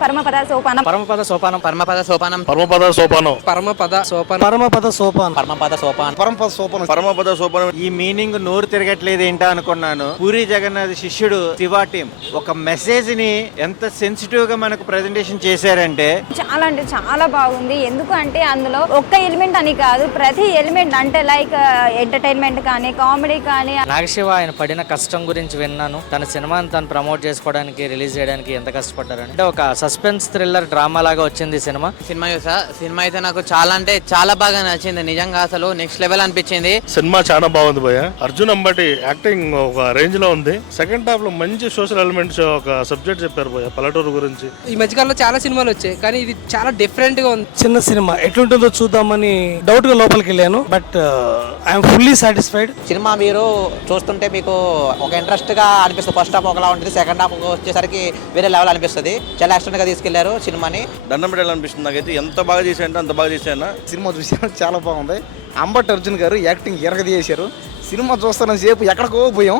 పరమపద సోపానం పరమపద సోపానం పరమపద సోపానం పరమపద సోపానం పరమపద సోపానం పరమపద సోపానం పరమపద సోపానం పరమపద సోపానం పరమపద సోపానం. ఈ మీనింగ్ నోరు తిరగట్లేదు ఏంటా అనుకున్నాను. పూరి జగన్నాథ్ శిష్యుడు శివ టీం ఒక మెసేజ్ ని ఎంత సెన్సిటివ్ గా మనకు ప్రెజెంటేషన్ చేశారంటే చాలా అంటే చాలా బాగుంది. ఎందుకు అంటే అందులో ఒక్క ఎలిమెంట్ అని కాదు, ప్రతి ఎలిమెంట్ అంటే లైక్ ఎంటర్టైన్మెంట్ కానీ కామెడీ కానీ. నాగశివ ఆయన పడిన కష్టం గురించి విన్నాను. తన సినిమాని తను ప్రమోట్ చేసుకోవడానికి రిలీజ్ చేయడానికి ఎంత కష్టపడ్డారని. అంటే ఒక సస్పెన్స్ థ్రిల్లర్ డ్రామా లాగా వచ్చింది సినిమా. సినిమా చూసా. సినిమా అయితే నాకు చాలా అంటే చాలా బాగా నచ్చింది. నిజంగా అసలు నెక్స్ట్ లెవెల్ అనిపించింది. సినిమా చాలా బాగుంది భయ్య. అర్జున్ అంబటి యాక్టింగ్ ఒక రేంజ్ లో ఉంది. సెకండ్ హాఫ్ లో మంచి సోషల్ ఎలిమెంట్స్ ఒక సబ్జెక్ట్ చెప్పారు భయ్య, పల్లెటూరు గురించి. ఈ మధ్యకాలంలో చాలా సినిమాలు వచ్చాయి, కానీ ఇది చాలా డిఫరెంట్ గా ఉంది. చిన్న సినిమా ఎట్లుంటుందో చూద్దామని డౌట్ గా లోపలికి వెళ్ళాను. But I'm fully satisfied. Cinema మీరు చూస్తుంటే మీకు ఒక ఇంట్రెస్ట్ గా అనిపిస్తుంది. ఫస్ట్ హాఫ్ ఒకలా ఉంటుంది, సెకండ్ హాఫ్ వచ్చేసరికి వేరే లెవెల్ అనిపిస్తుంది. చాలా యాక్షన్ గా తీసుకెళ్లారు సినిమాని. దండం పెట్టాలనిపిస్తుంది నాకైతే. ఎంత బాగా చేశారంటే అంత బాగా చేశాను. సినిమా చూసాను, చాలా బాగుంది. అంబటి అర్జున్ గారు యాక్టింగ్ ఎరగదీశారు. సినిమా చూస్తున్న సేపు ఎక్కడికో పోయాం.